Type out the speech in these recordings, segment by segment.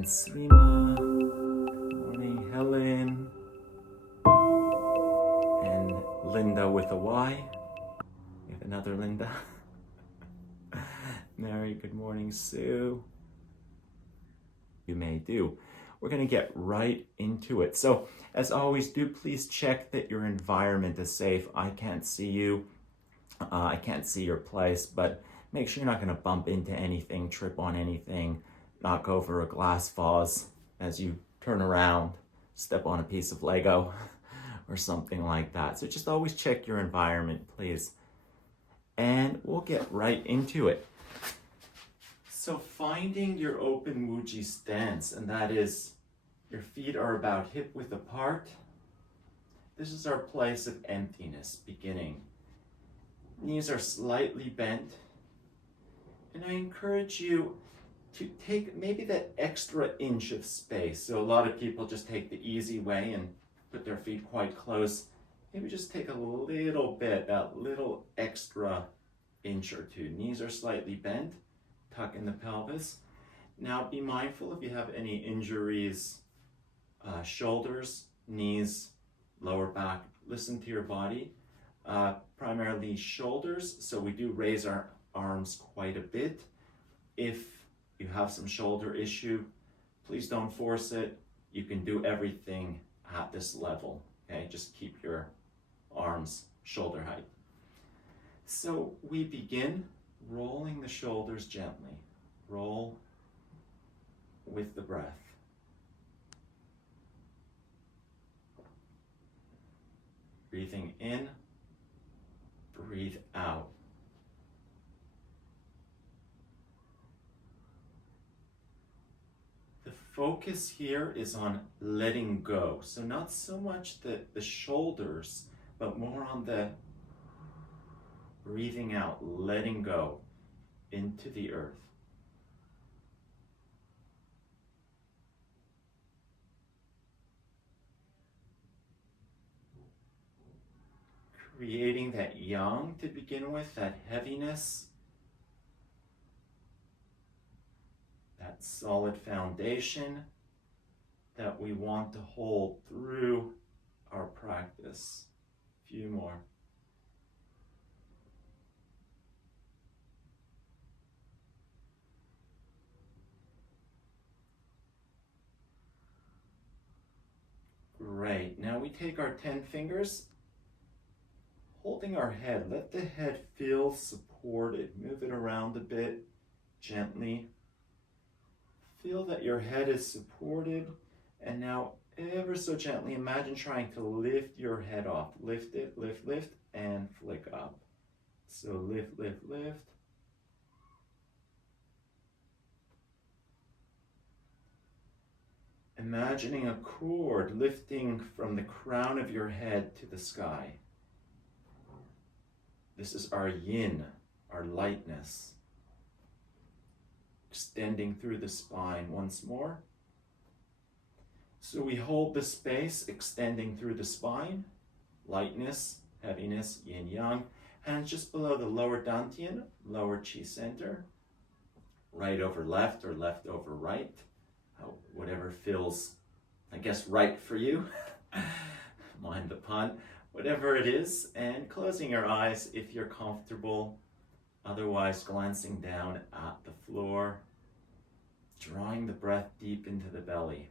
and Svima. Good morning, Helen. And Linda with a Y. We have another Linda. Mary, good morning, Sue. You may do. We're going to get right into it. So, as always, do please check that your environment is safe. I can't see you. I can't see your place, but make sure you're not going to bump into anything, trip on anything, knock over a glass vase as you turn around, step on a piece of Lego or something like that. So just always check your environment, please. And we'll get right into it. So finding your open Wuji stance, and that is your feet are about hip width apart. This is our place of emptiness beginning. Knees are slightly bent. And I encourage you to take maybe that extra inch of space. So a lot of people just take the easy way and put their feet quite close. Maybe just take a little bit, that little extra inch or two. Knees are slightly bent, tuck in the pelvis. Now be mindful if you have any injuries, shoulders, knees, lower back, listen to your body. Primarily shoulders, so we do raise our arms quite a bit. If you have some shoulder issue, please don't force it. You can do everything at this level, okay? Just keep your arms shoulder height. So we begin rolling the shoulders gently. Roll with the breath. Breathing in, breathe out. The focus here is on letting go. So not so much the shoulders, but more on the breathing out, letting go into the earth. Creating that yang to begin with, that heaviness, that solid foundation that we want to hold through our practice. A few more. Great. Now we take our 10 fingers, holding our head. Let the head feel supported. Move it around a bit, gently. Feel that your head is supported, and now ever so gently imagine trying to lift your head off. Lift it, lift, and flick up. So lift. Imagining a cord lifting from the crown of your head to the sky. This is our yin, our lightness. Extending through the spine once more. So we hold the space, extending through the spine. Lightness, heaviness, yin yang. Hands just below the lower dantian, lower chi center. Right over left or left over right. Whatever feels, I guess, right for you. Mind the pun. Whatever it is. And closing your eyes if you're comfortable. Otherwise, glancing down at the floor, drawing the breath deep into the belly.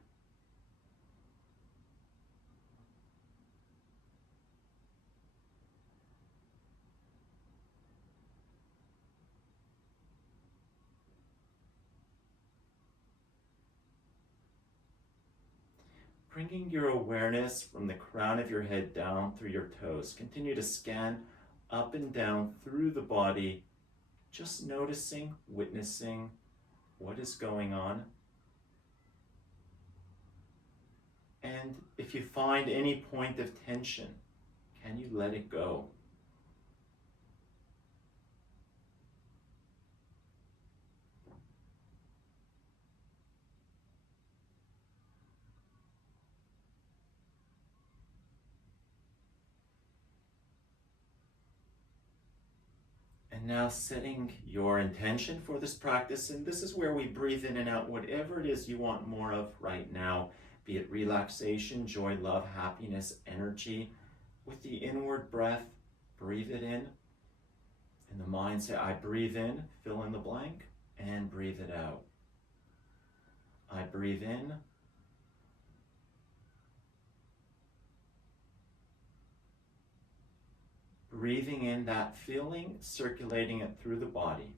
Bringing your awareness from the crown of your head down through your toes. Continue to scan up and down through the body, just noticing, witnessing what is going on. And if you find any point of tension, can you let it go? And now setting your intention for this practice, and this is where we breathe in and out whatever it is you want more of right now, be it relaxation, joy, love, happiness, energy. With the inward breath, breathe it in. In the mind, say, I breathe in, fill in the blank, and breathe it out. I breathe in. Breathing in that feeling, circulating it through the body.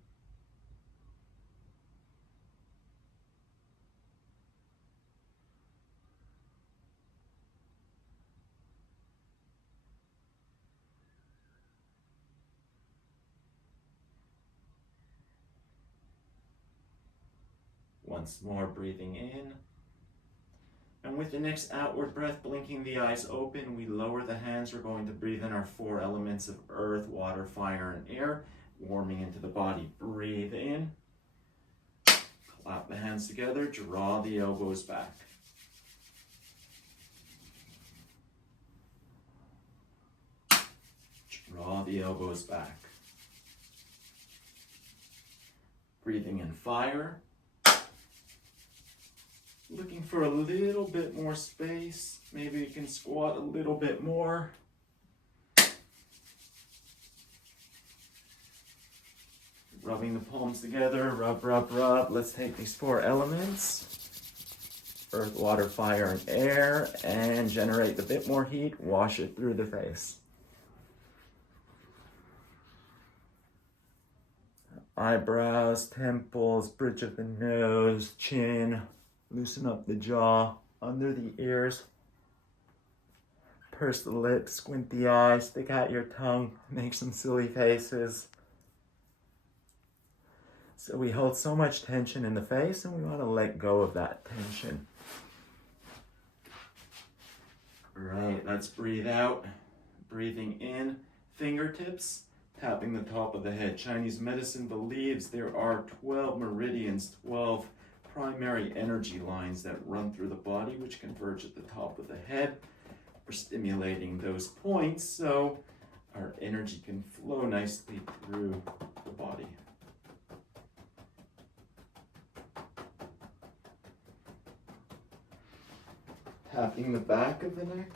Once more, breathing in. And with the next outward breath, blinking the eyes open, we lower the hands. We're going to breathe in our 4 elements of earth, water, fire, and air, warming into the body. Breathe in. Clap the hands together. Draw the elbows back. Draw the elbows back. Breathing in fire. Looking for a little bit more space. Maybe you can squat a little bit more. Rubbing the palms together, rub, rub, rub. Let's take these 4 elements, earth, water, fire, and air, and generate a bit more heat. Wash it through the face. Eyebrows, temples, bridge of the nose, chin. Loosen up the jaw, under the ears. Purse the lips, squint the eyes, stick out your tongue, make some silly faces. So we hold so much tension in the face, and we want to let go of that tension. Right, let's breathe out. Breathing in, fingertips, tapping the top of the head. Chinese medicine believes there are 12 meridians, 12 primary energy lines that run through the body, which converge at the top of the head. We're stimulating those points so our energy can flow nicely through the body. Tapping the back of the neck,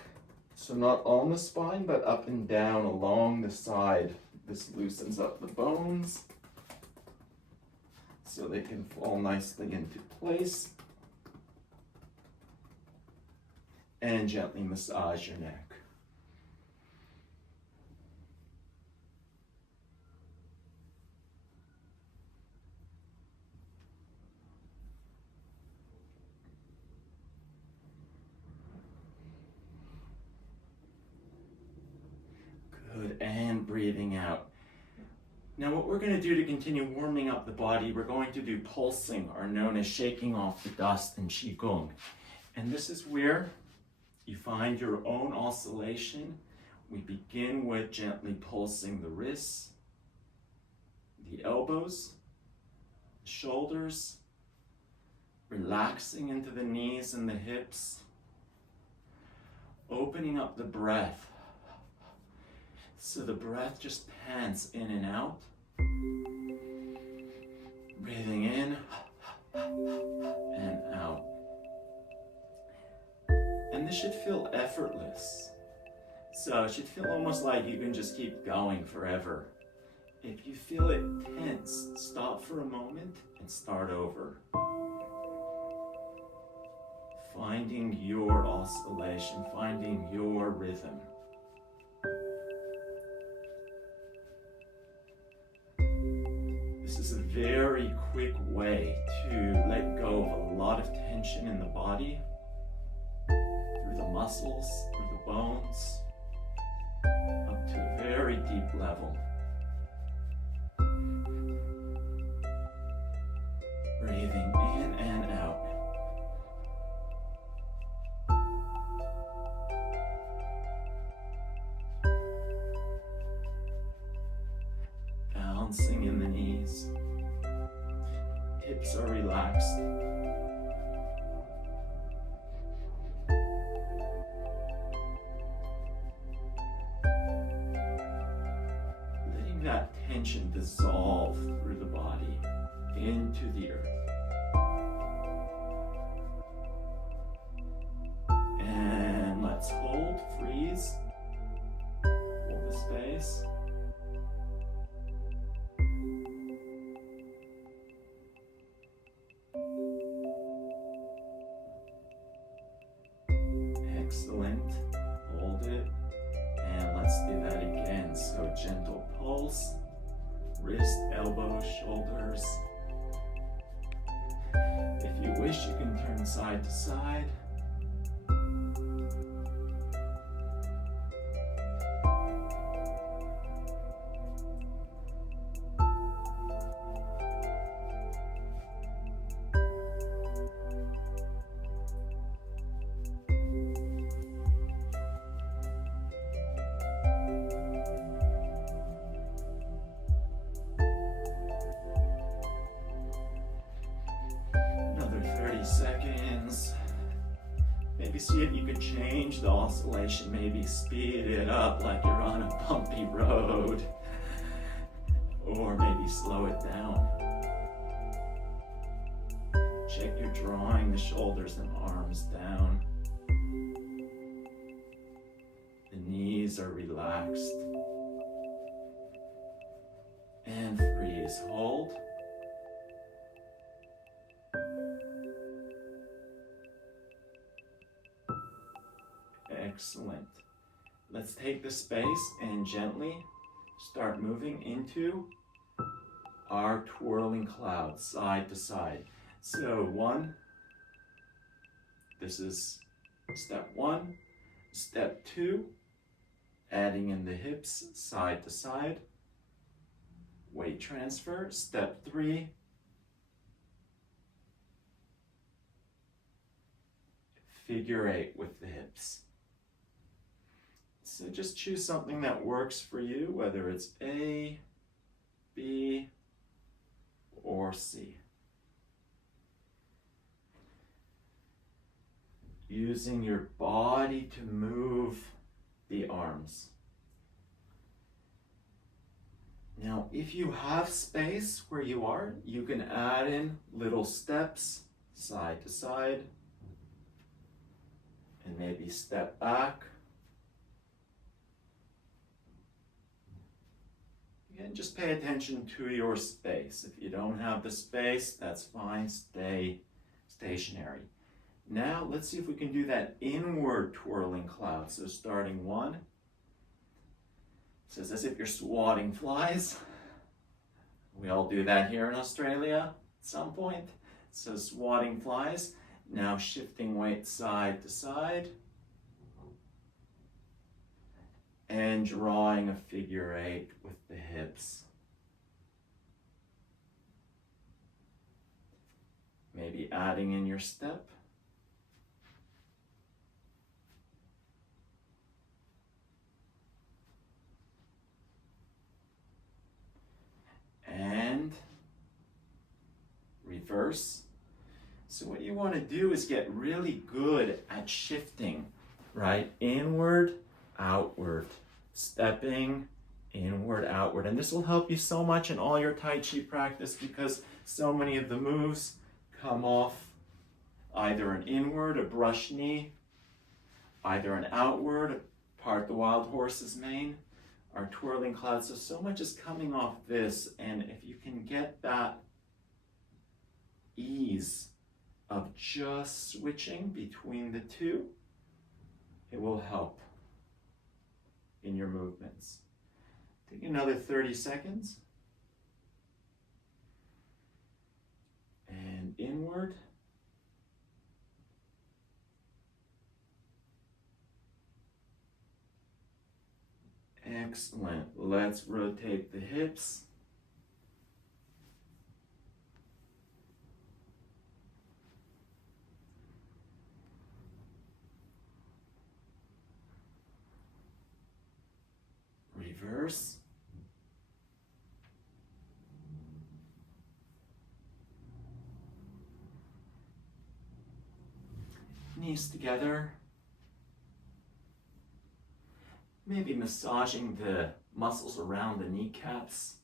so not on the spine, but up and down along the side. This loosens up the bones so they can fall nicely into place. And gently massage your neck. Good, and breathing out. Now what we're going to do to continue warming up the body, we're going to do pulsing, or known as shaking off the dust in Qigong. And this is where you find your own oscillation. We begin with gently pulsing the wrists, the elbows, the shoulders, relaxing into the knees and the hips, opening up the breath. So the breath just pants in and out. Breathing in and out. And this should feel effortless. So it should feel almost like you can just keep going forever. If you feel it tense, stop for a moment and start over. Finding your oscillation, finding your rhythm. This is a very quick way to let go of a lot of tension in the body, through the muscles, through the bones, up to a very deep level. Breathing in and out. Bouncing in the knees. Hips are relaxed. Letting that tension tension dissolve through the body into the earth. And let's hold, freeze, hold the space. Excellent, hold it, and let's do that again. So gentle pulse, wrist, elbow, shoulders. If you wish, you can turn side to side. Another 30 seconds. Maybe see if you could change the oscillation, maybe speed it up like you're on a bumpy road, or maybe slow it down. Check you're drawing the shoulders and arms down. The knees are relaxed. And freeze, hold. Excellent. Let's take the space and gently start moving into our twirling cloud, side to side. So this is step 1. Step 2, adding in the hips, side to side. Weight transfer. Step 3, figure 8 with the hips. So just choose something that works for you, whether it's A, B, or C. Using your body to move the arms. Now, if you have space where you are, you can add in little steps, side to side, and maybe step back. And just pay attention to your space. If you don't have the space, that's fine, stay stationary. Now, let's see if we can do that inward twirling cloud. So starting 1, so it's as if you're swatting flies. We all do that here in Australia at some point. So swatting flies. Now shifting weight side to side. And drawing a figure 8 with the hips. Maybe adding in your step. And reverse. So what you want to do is get really good at shifting, right? Inward, outward, stepping, inward, outward. And this will help you so much in all your Tai Chi practice because so many of the moves come off either an inward, a brush knee, either an outward, part the wild horse's mane, our twirling cloud. So much is coming off this, and if you can get that ease of just switching between the two, it will help in your movements. Take another 30 seconds. And inward. Excellent. Let's rotate the hips. Reverse. Knees together. Maybe massaging the muscles around the kneecaps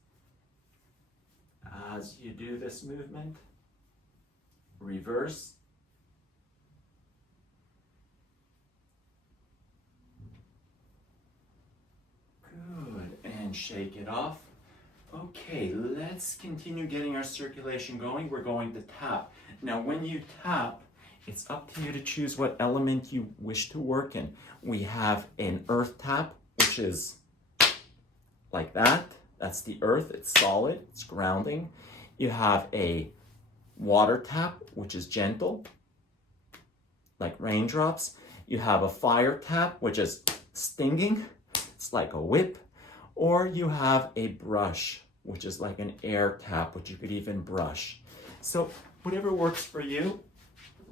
As you do this movement, reverse. Good, and shake it off. Okay, let's continue getting our circulation going. We're going to tap. Now, when you tap, it's up to you to choose what element you wish to work in. We have an earth tap, which is like that. That's the earth, it's solid, it's grounding. You have a water tap, which is gentle, like raindrops. You have a fire tap, which is stinging, it's like a whip. Or you have a brush, which is like an air tap, which you could even brush. So whatever works for you,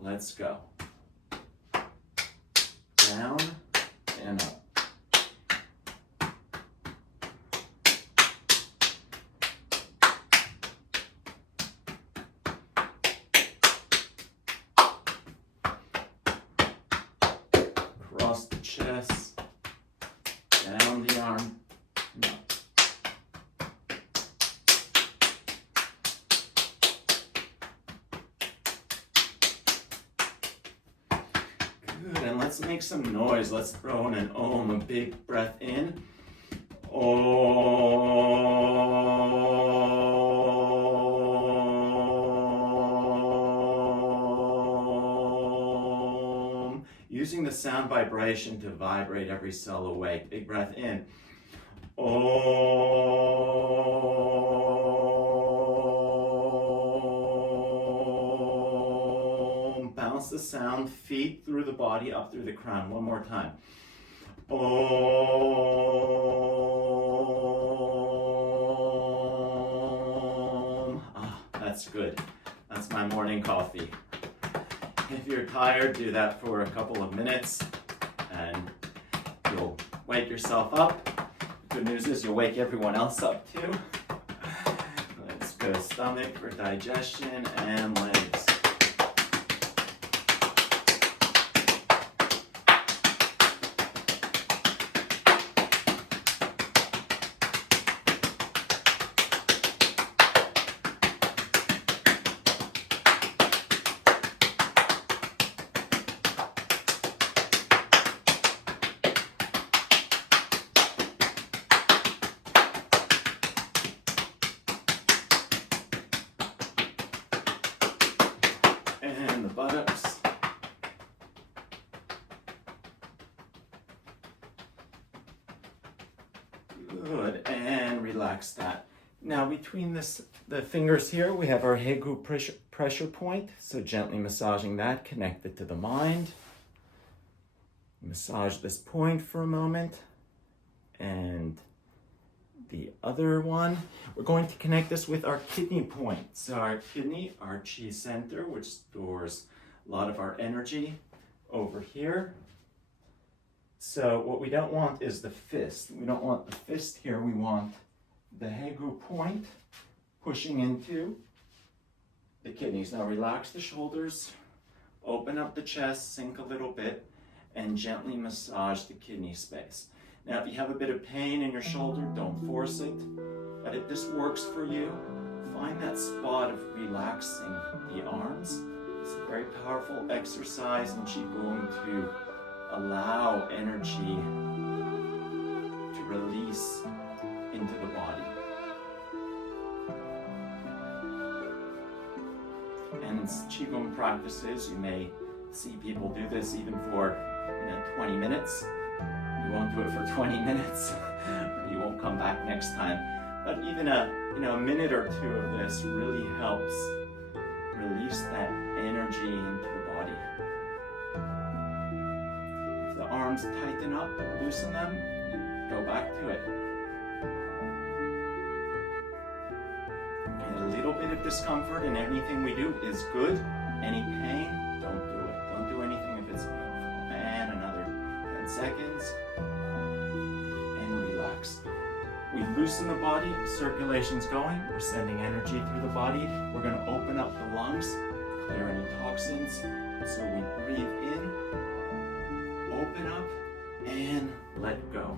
let's go. Down and up. Across the chest, down the arm, and up. Good, and let's make some noise. Let's throw in an Om, a big breath in. Om. Using the sound vibration to vibrate every cell awake. Big breath in. Om. Bounce the sound, feet through the body, up through the crown. One more time. Om. Ah, that's good. That's my morning coffee. If you're tired, do that for a couple of minutes and you'll wake yourself up. Good news is you'll wake everyone else up too. Let's go stomach for digestion and legs. And the buttocks. Good, and relax that. Now between the fingers here, we have our Hegu pressure point. So gently massaging that, connect it to the mind. Massage this point for a moment. And the other one, we're going to connect this with our kidney point. So our kidney, our chi center, which stores a lot of our energy over here. So what we don't want is the fist. We don't want the fist here. We want the Hegu point pushing into the kidneys. Now relax the shoulders, open up the chest, sink a little bit, and gently massage the kidney space. Now, if you have a bit of pain in your shoulder, don't force it. But if this works for you, find that spot of relaxing the arms. It's a very powerful exercise in Qigong to allow energy to release into the body. And in Qigong practices, you may see people do this even for 20 minutes. You won't do it for 20 minutes. You won't come back next time. But even a minute or two of this really helps release that energy into the body. If the arms tighten up, loosen them, go back to it. And a little bit of discomfort in anything we do is good. Any pain, don't do it. Don't do anything if it's painful. And another 10 seconds. Relax. We loosen the body, circulation's going, we're sending energy through the body. We're going to open up the lungs, clear any toxins. So we breathe in, open up, and let go.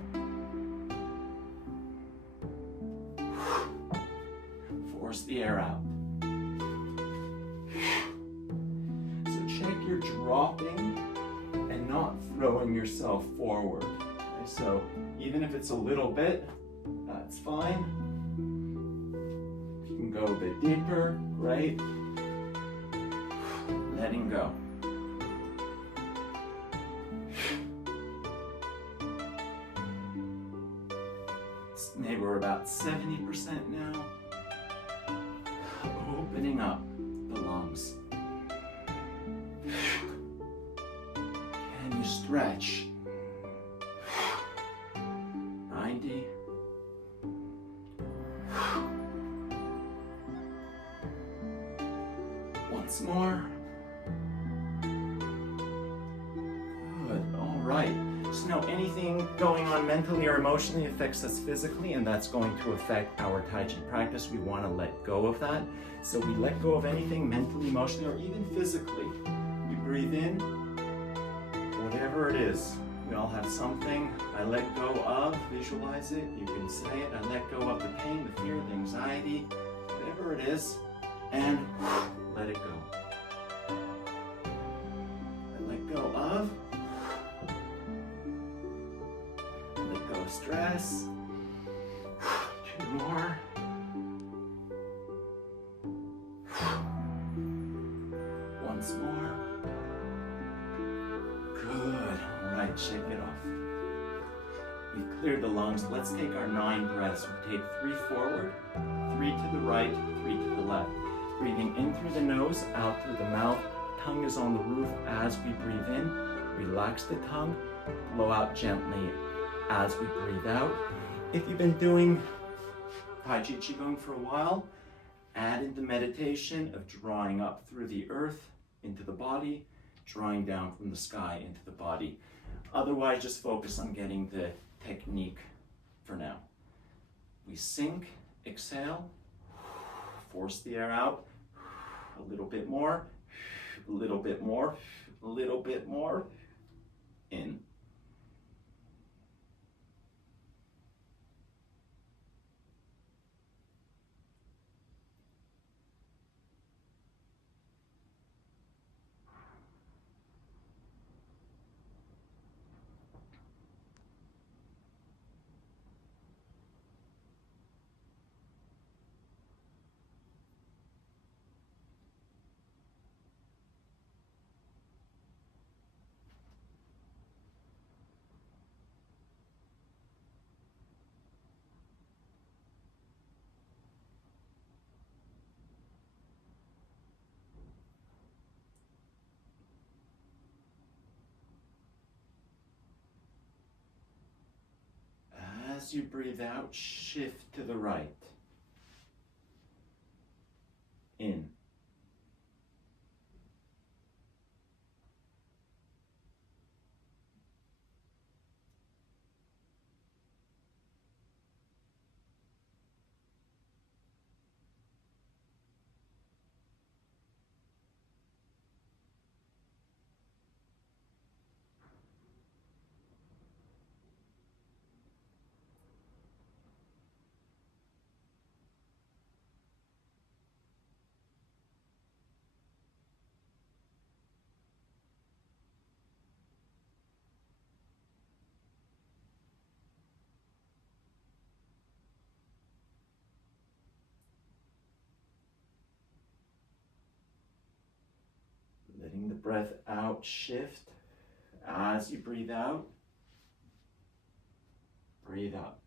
Force the the air out. So check you're dropping and not throwing yourself forward. Okay, so even if it's a little bit, that's fine. If you can go a bit deeper, great. Letting go. Maybe we're about 70% now. Opening up the lungs. Can you stretch? 90. Once more. Good, all right. So now anything going on mentally or emotionally affects us physically, and that's going to affect our Tai Chi practice. We want to let go of that. So we let go of anything mentally, emotionally, or even physically. We breathe in, whatever it is. We all have something. I let go of, visualize it. You can say it. I let go of the pain, the fear, the anxiety, whatever it is, and let it go. I let go of. Let go of stress. 2 more. Once more. Good. All right, shake it off. We've cleared the lungs. Let's take our 9 breaths. We take 3 forward, 3 to the right, 3 to the left. Breathing in through the nose, out through the mouth. Tongue is on the roof as we breathe in. Relax the tongue. Blow out gently as we breathe out. If you've been doing Tai Chi Qigong for a while, add in the meditation of drawing up through the earth into the body, drawing down from the sky into the body. Otherwise, just focus on getting the technique for now. We sink, exhale, force the air out, a little bit more, a little bit more, a little bit more, in. As you breathe out, shift to the right. In. Letting the breath out shift as you breathe out. Breathe out.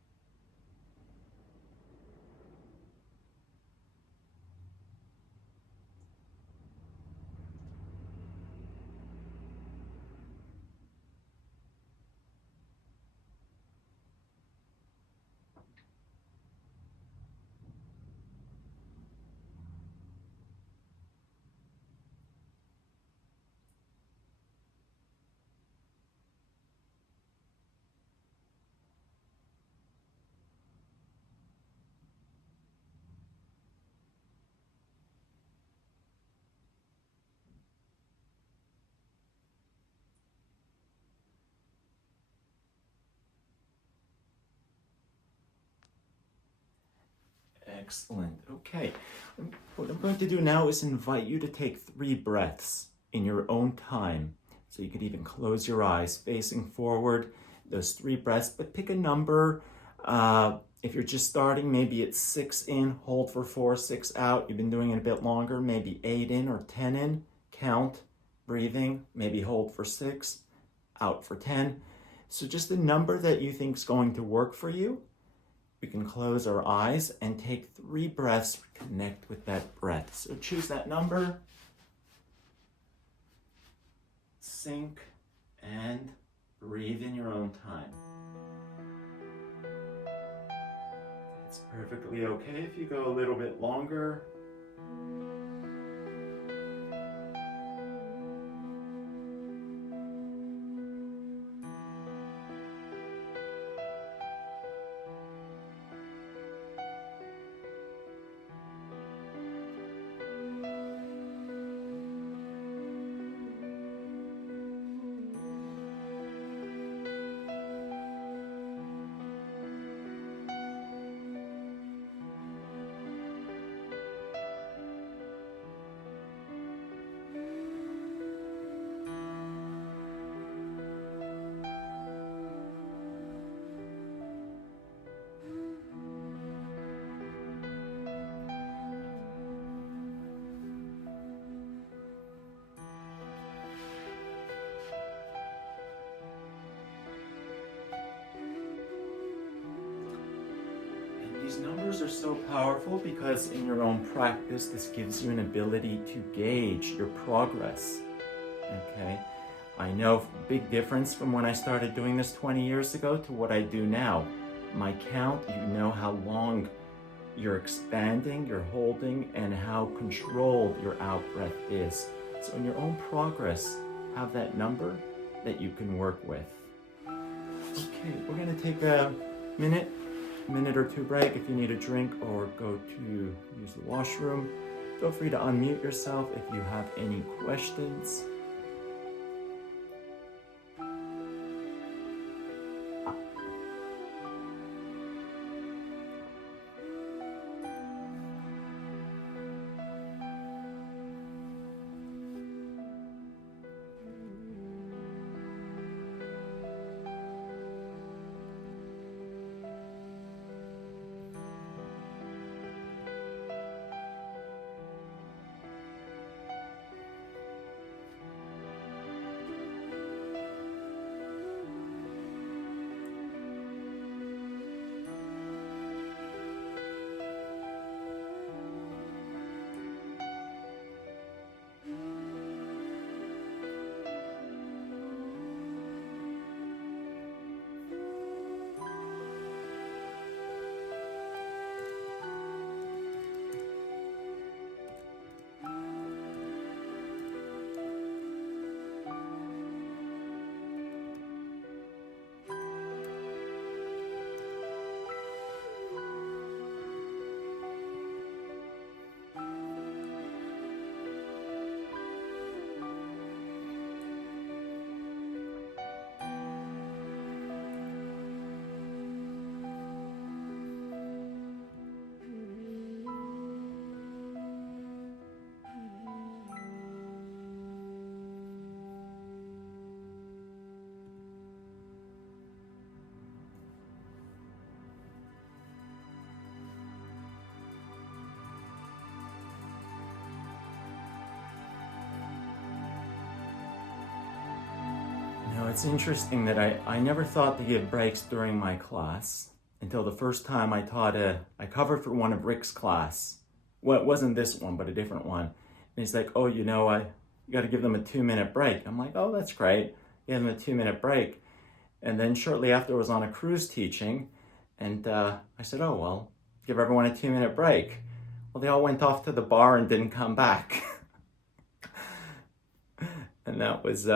Excellent. Okay. What I'm going to do now is invite you to take 3 breaths in your own time. So you could even close your eyes facing forward, those 3 breaths, but pick a number. If you're just starting, maybe it's 6 in, hold for 4, 6 out. You've been doing it a bit longer, maybe 8 in or 10 in. Count, breathing, maybe hold for 6, out for 10. So just a number that you think is going to work for you. We can close our eyes and take 3 breaths, connect with that breath. So choose that number, sink, and breathe in your own time. It's perfectly okay if you go a little bit longer. These numbers are so powerful because in your own practice, this gives you an ability to gauge your progress, okay? I know big difference from when I started doing this 20 years ago to what I do now. My count, you know how long you're expanding, you're holding, and how controlled your out breath is. So in your own progress, have that number that you can work with. Okay, we're gonna take a minute or 2 break. If you need a drink or go to use the washroom, feel free to unmute yourself if you have any questions. It's interesting that I never thought to give breaks during my class until the first time I covered for one of Rick's class. Well, it wasn't this one, but a different one. And he's like, oh, you got to give them a 2-minute break. I'm like, oh, that's great. Give them a 2-minute break. And then shortly after I was on a cruise teaching, and I said, oh, well, give everyone a 2-minute break. Well, they all went off to the bar and didn't come back. And that was...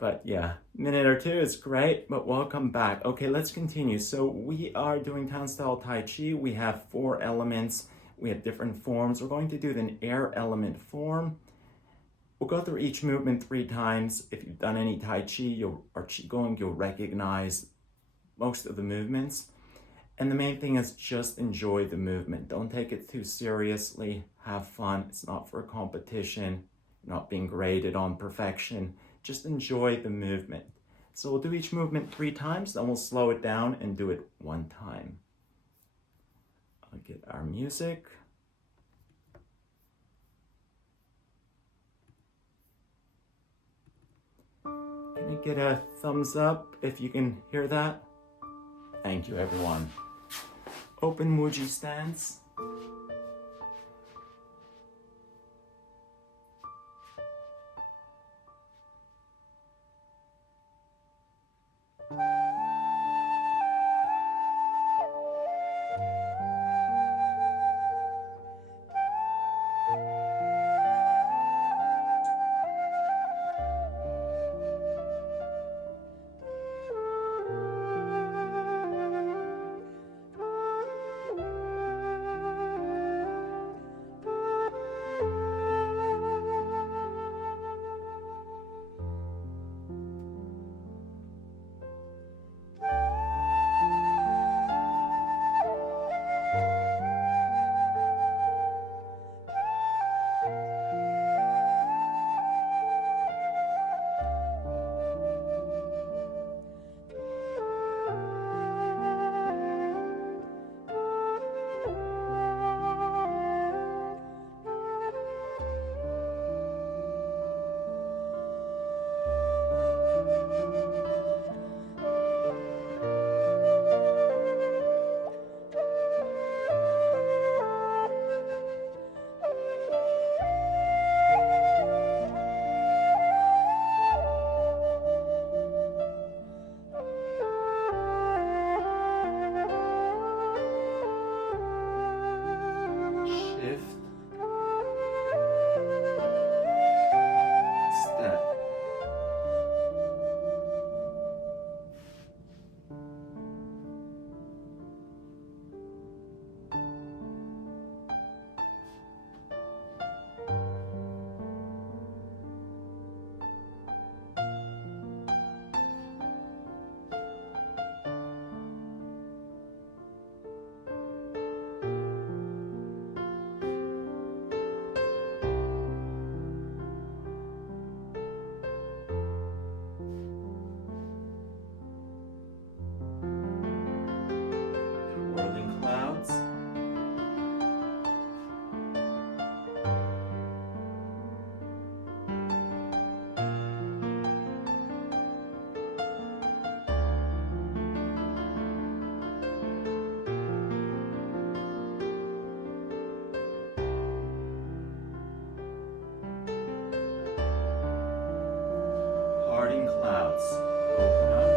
But yeah, minute or 2 is great, but welcome back. Okay, let's continue. So we are doing Tan Tai Chi. We have 4 elements. We have different forms. We're going to do the air element form. We'll go through each movement 3 times. If you've done any Tai Chi or Qigong, you'll recognize most of the movements. And the main thing is just enjoy the movement. Don't take it too seriously. Have fun. It's not for a competition. You're not being graded on perfection. Just enjoy the movement. So we'll do each movement 3 times, then we'll slow it down and do it 1 time. I'll get our music. Can you get a thumbs up if you can hear that? Thank you, everyone. Open Muji stance. Whirling clouds. Parting clouds. Open up.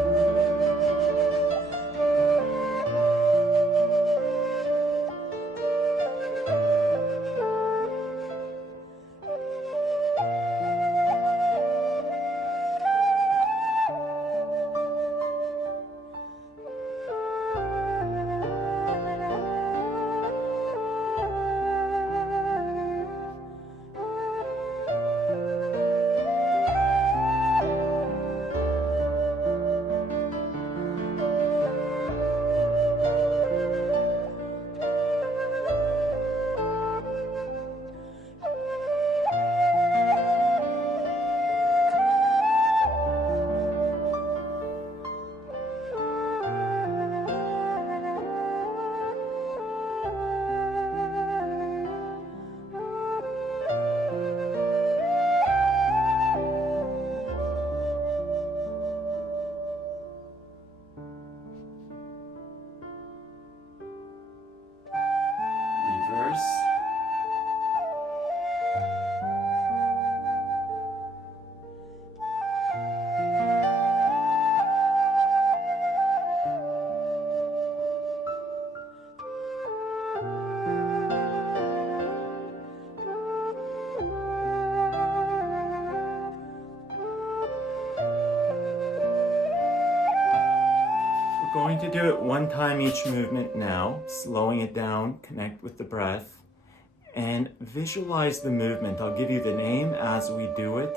Reverse. We're going to do it 1 time each movement now, slowing it down, connect with the breath, and visualize the movement. I'll give you the name as we do it.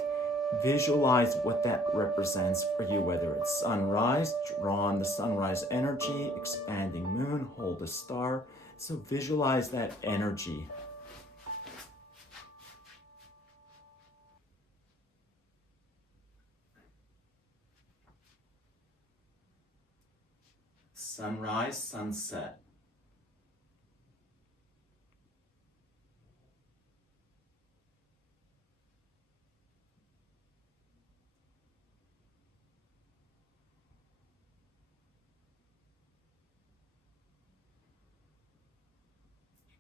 Visualize what that represents for you, whether it's sunrise, draw on the sunrise energy, expanding moon, hold a star. So visualize that energy. Sunrise, sunset.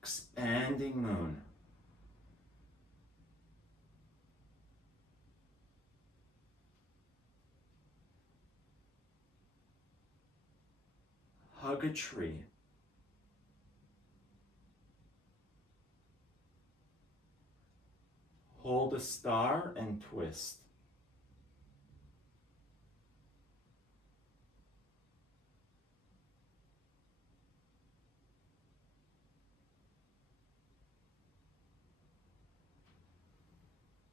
Expanding moon. Hug a tree. Hold a star and twist.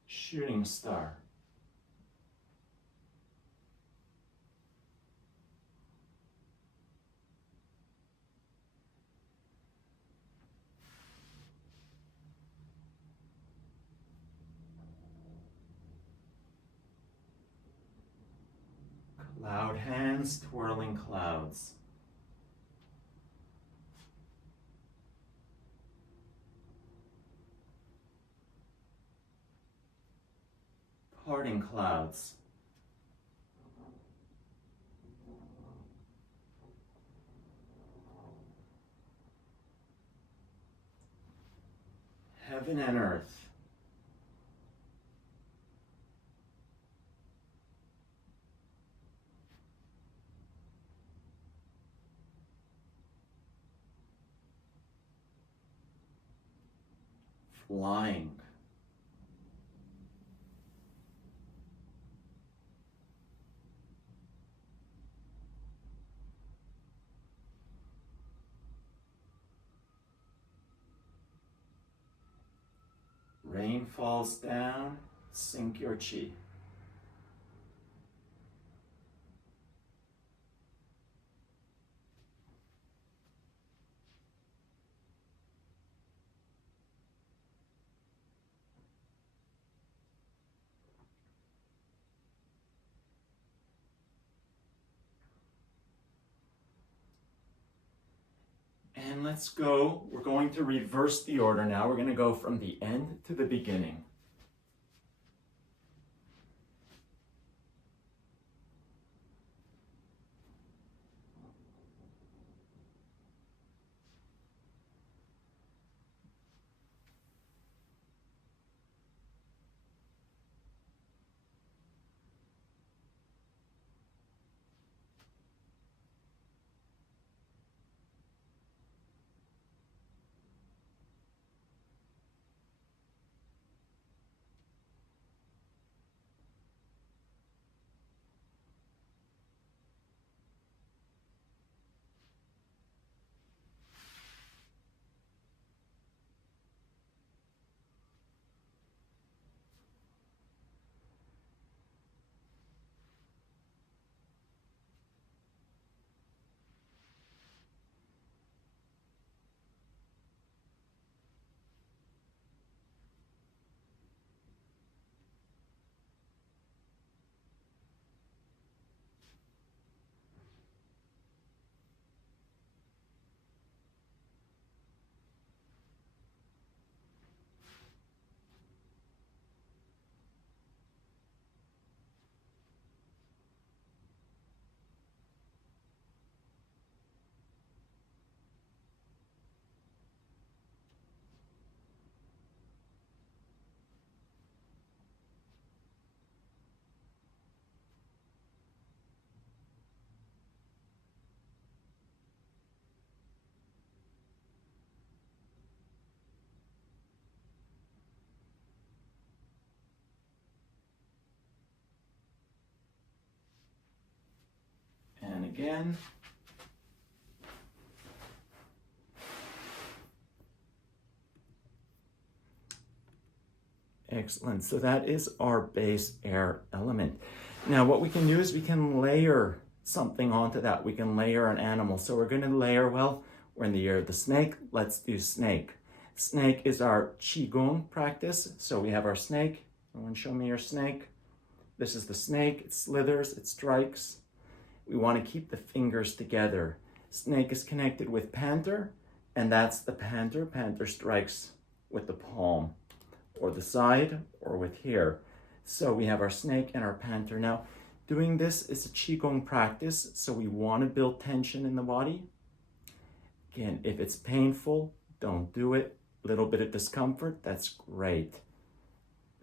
Shooting star. Cloud hands twirling clouds. Parting clouds. Heaven and earth. Flying. Rain falls down, sink your chi. And let's go, we're going to reverse the order now. We're going to go from the end to the beginning. And again. Excellent. So that is our base air element. Now what we can do is we can layer something onto that. We can layer an animal. So we're going to layer, well, we're in the year of the snake. Let's do snake. Snake is our Qigong practice. So we have our snake. Someone show me your snake. This is the snake. It slithers, it strikes. We want to keep the fingers together. Snake is connected with panther, and that's the panther. Panther strikes with the palm, or the side, or with here. So we have our snake and our panther. Now, doing this is a Qigong practice, so we want to build tension in the body. Again, if it's painful, don't do it. Little bit of discomfort, that's great.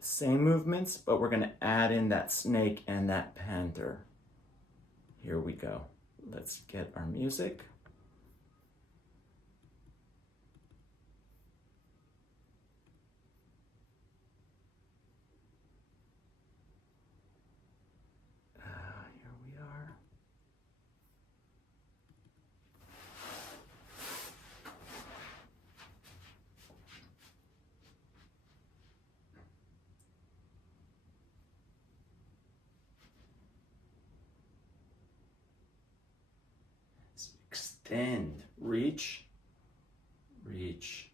Same movements, but we're going to add in that snake and that panther. Here we go. Let's get our music. Here we are. Extend, reach, reach.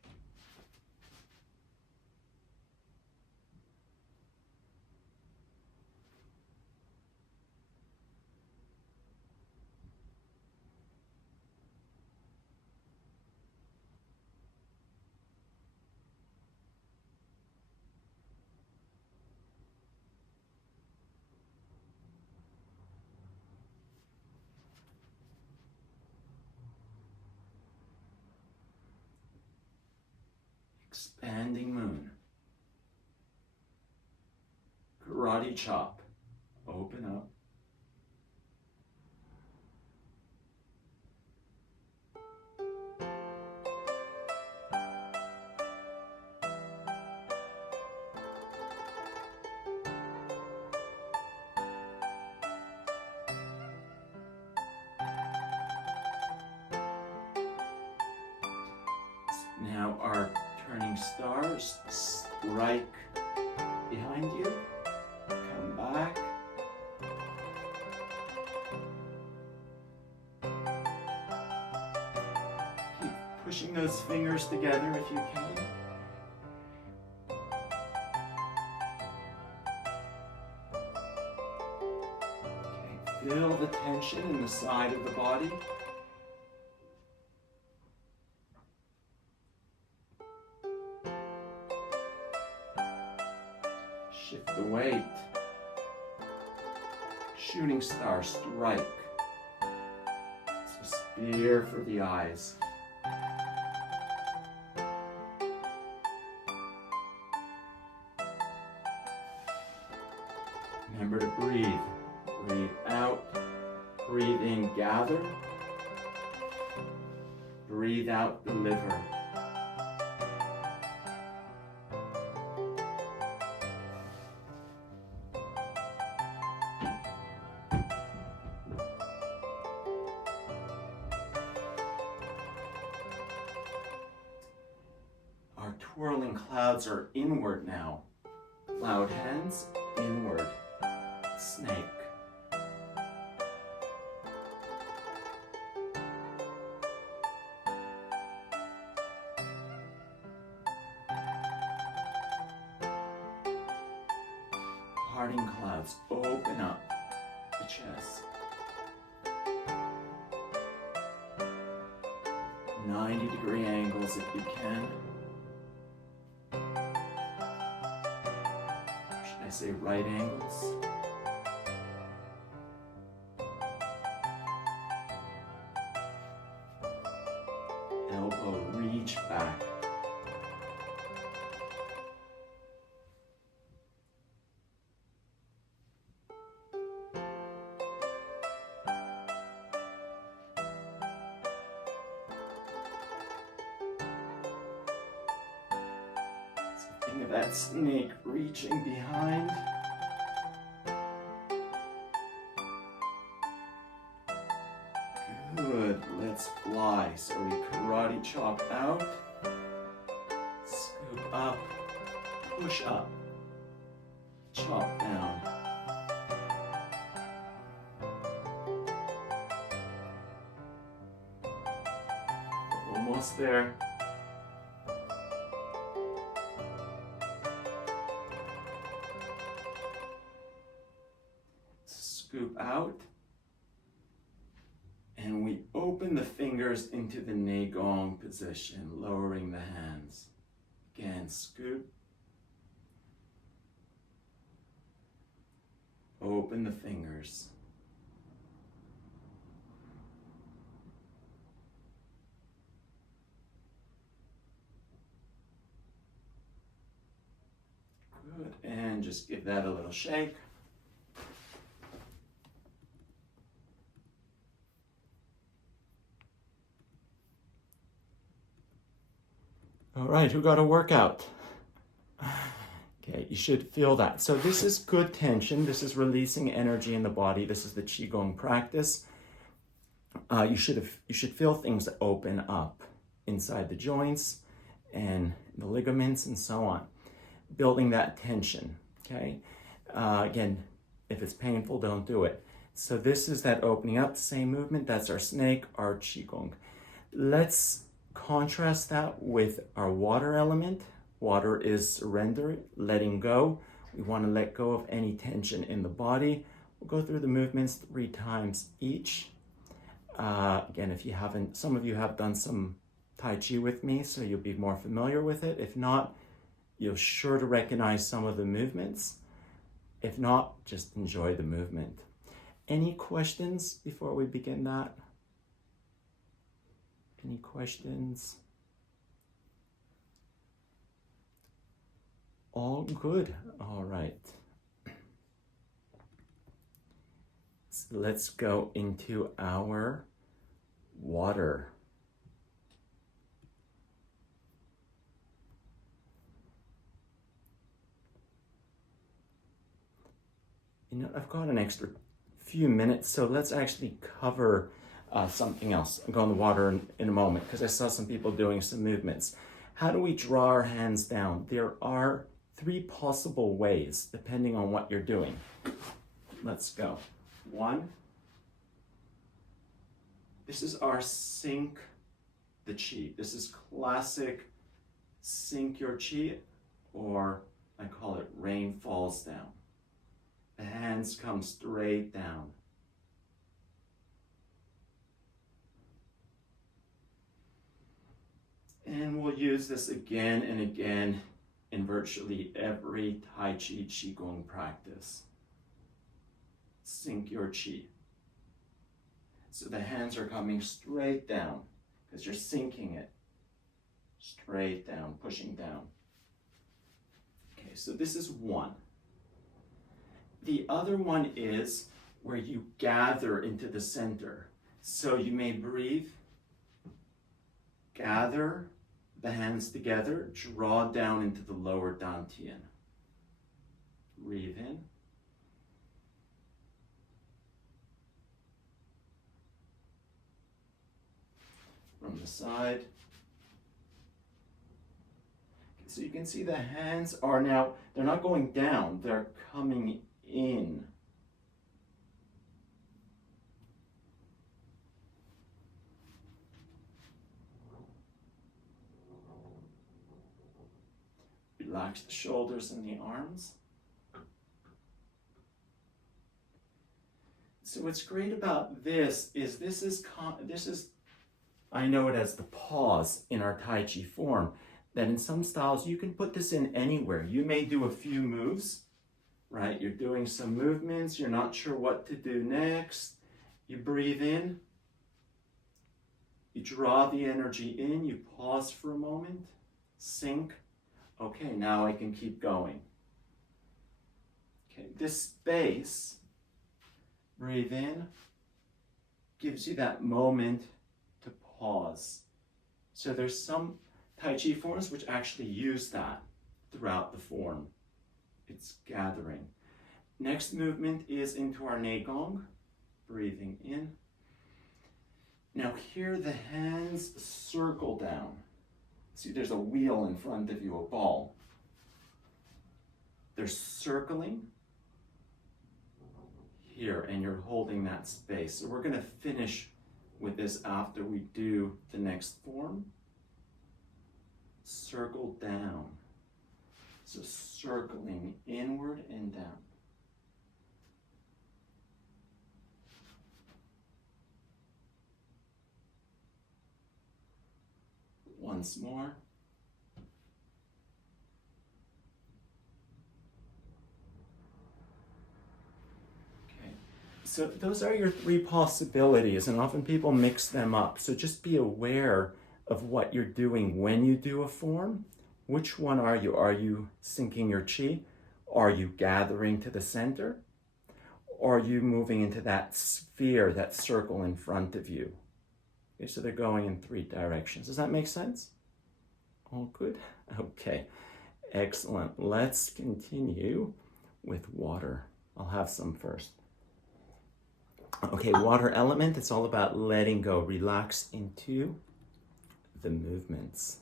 Expanding moon. Karate chop. Open up. Now our turning stars, strike behind you, come back. Keep pushing those fingers together if you can. Okay, feel the tension in the side of the body. Shift the weight. Shooting star, strike. So spear for the eyes. Remember to breathe. Breathe out. Breathe in, gather. Breathe out, deliver. Our twirling clouds are inward now. Cloud hands, inward. Snake. Parting clouds, open up the chest. 90-degree angles if you can. Should I say right angles? Elbow reach back. So think of that snake reaching behind. Good, let's fly. So we karate chop out, scoop up, push up, chop down. Almost there. Scoop out. And we open the fingers into the Neigong position, lowering the hands. Again, scoop. Open the fingers. Good, and just give that a little shake. All right, who got a workout? Okay, you should feel that. So this is good tension. This is releasing energy in the body. This is the Qigong practice. You should feel things open up inside the joints and the ligaments and so on, building that tension, okay? Again, if it's painful, don't do it. So this is that opening up, same movement. That's our snake, our Qigong. Let's contrast that with our water element. Water is surrender, letting go. We want to let go of any tension in the body. We'll go through the movements 3 times each. Again, if you haven't, some of you have done some Tai Chi with me, so you'll be more familiar with it. If not, you're sure to recognize some of the movements. If not, just enjoy the movement. Any questions before we begin that? Any questions? All good. All right. So let's go into our water. You know, I've got an extra few minutes, so let's actually cover something else. I'll go in the water in a moment because I saw some people doing some movements. How do we draw our hands down? There are 3 possible ways depending on what you're doing. Let's go. 1, this is our sink the chi. This is classic sink your chi, or I call it rain falls down. The hands come straight down. And we'll use this again and again in virtually every Tai Chi Qigong practice. Sink your chi. So the hands are coming straight down because you're sinking it. Straight down, pushing down. Okay, so this is one. The other one is where you gather into the center. So you may breathe, gather the hands together, draw down into the lower dantian. Breathe in. From the side. So you can see the hands are now, they're not going down, they're coming in. Relax the shoulders and the arms. So what's great about this is I know it as the pause in our Tai Chi form, that in some styles you can put this in anywhere. You may do a few moves, right? You're doing some movements, you're not sure what to do next. You breathe in, you draw the energy in, you pause for a moment, sink. Okay, now I can keep going. Okay, this space, breathe in, gives you that moment to pause. So there's some Tai Chi forms which actually use that throughout the form. It's gathering. Next movement is into our Neigong, breathing in. Now here the hands circle down. See, there's a wheel in front of you, a ball. They're circling here, and you're holding that space. So we're going to finish with this after we do the next form. Circle down. So circling inward and down. Once more. So those are your three possibilities, and often people mix them up. So just be aware of what you're doing when you do a form. Which one are you? Are you sinking your chi? Are you gathering to the center? Or are you moving into that sphere, that circle in front of you? Okay, so they're going in three directions. Does that make sense? All good? Okay, excellent. Let's continue with water. I'll have some first. Okay, water element, it's all about letting go. Relax into the movements.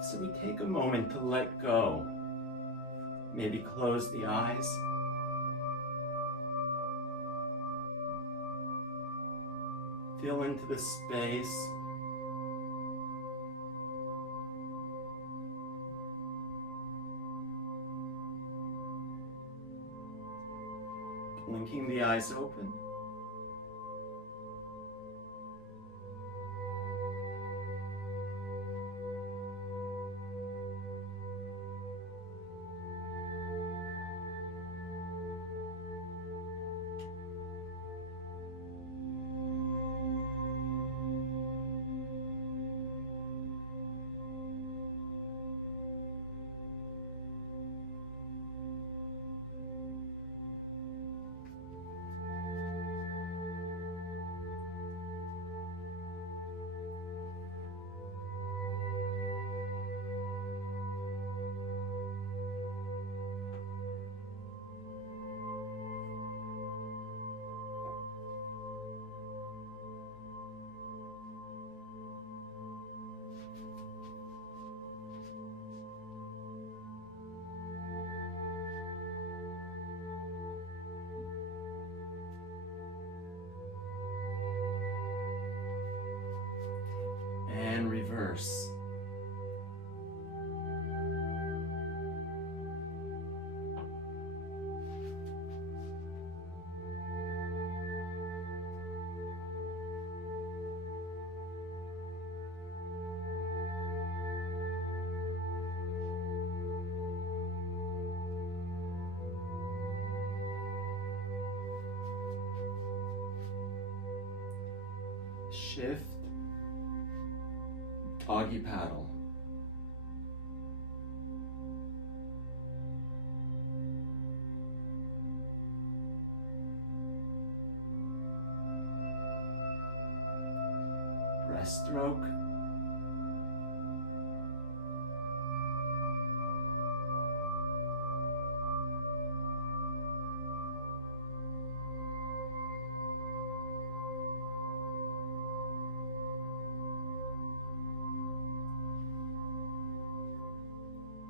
So we take a moment to let go. Maybe close the eyes. Feel into the space. Blinking the eyes open. And reverse. Shift. Doggy paddle. Breaststroke.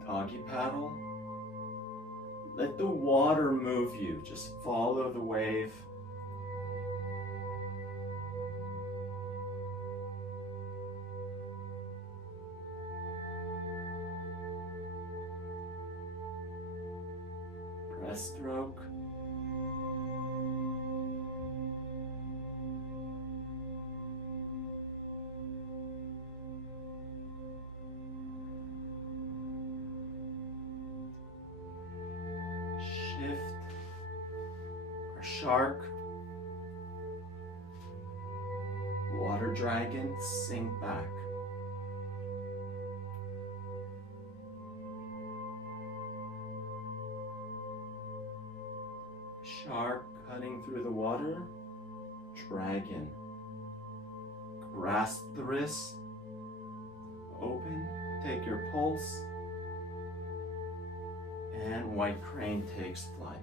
Doggy paddle. Let the water move you. Just follow the wave. Breaststroke. Shift or shark. Water dragon, sink back. Shark cutting through the water. Dragon grasp the wrists. Open, take your pulse. And white crane takes flight.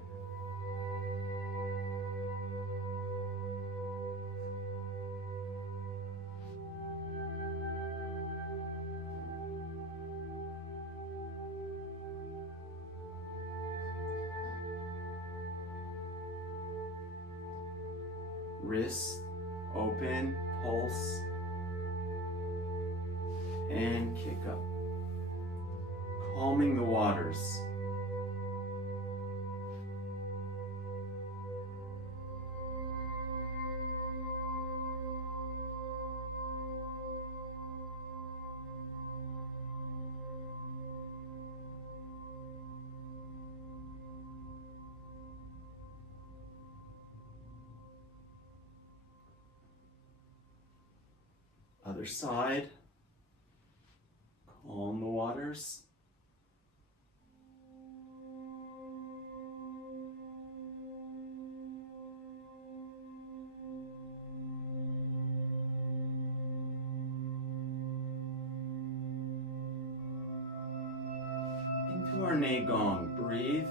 Wrists open, pulse, and kick up. Calming the waters. Other side, calm the waters. Into our Neigong, breathe.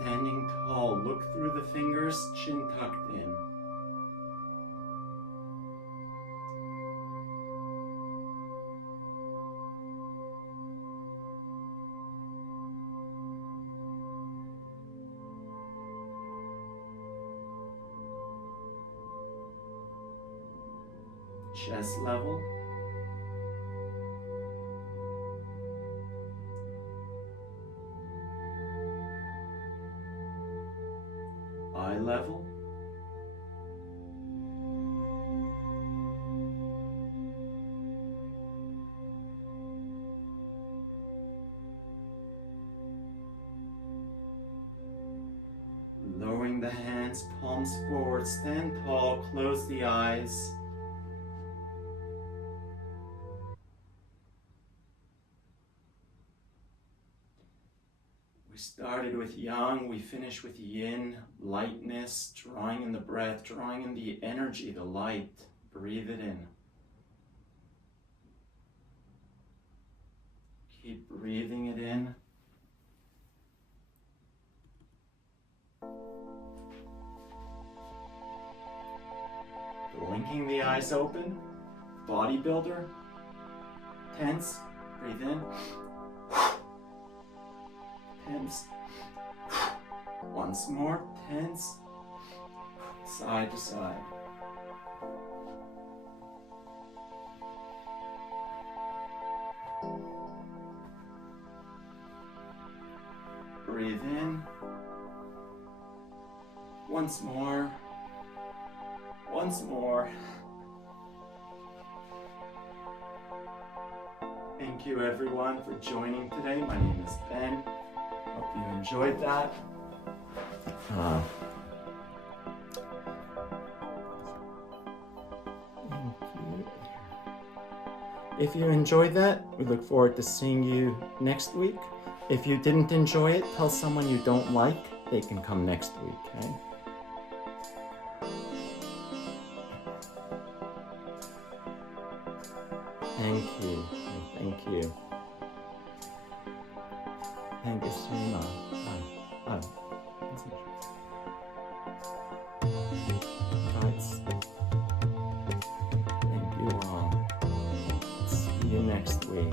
Standing tall, look through the fingers, chin tucked in. Chest level. Eye level. Lowering the hands, palms forward, stand tall, close the eyes. We started with yang, we finish with yin, lightness, drawing in the breath, drawing in the energy, the light. Breathe it in. Keep breathing it in. Blinking the eyes open. Bodybuilder. Tense. Breathe in. Tense. Once more, tense. Side to side. Breathe in. Once more. Once more. Thank you everyone for joining today. My name is Ben. Hope you enjoyed that. If you enjoyed that, we look forward to seeing you next week. If you didn't enjoy it, tell someone you don't like. They can come next week, okay? Thank you. Thank you. Thank you so much. Thank you all. See you next week.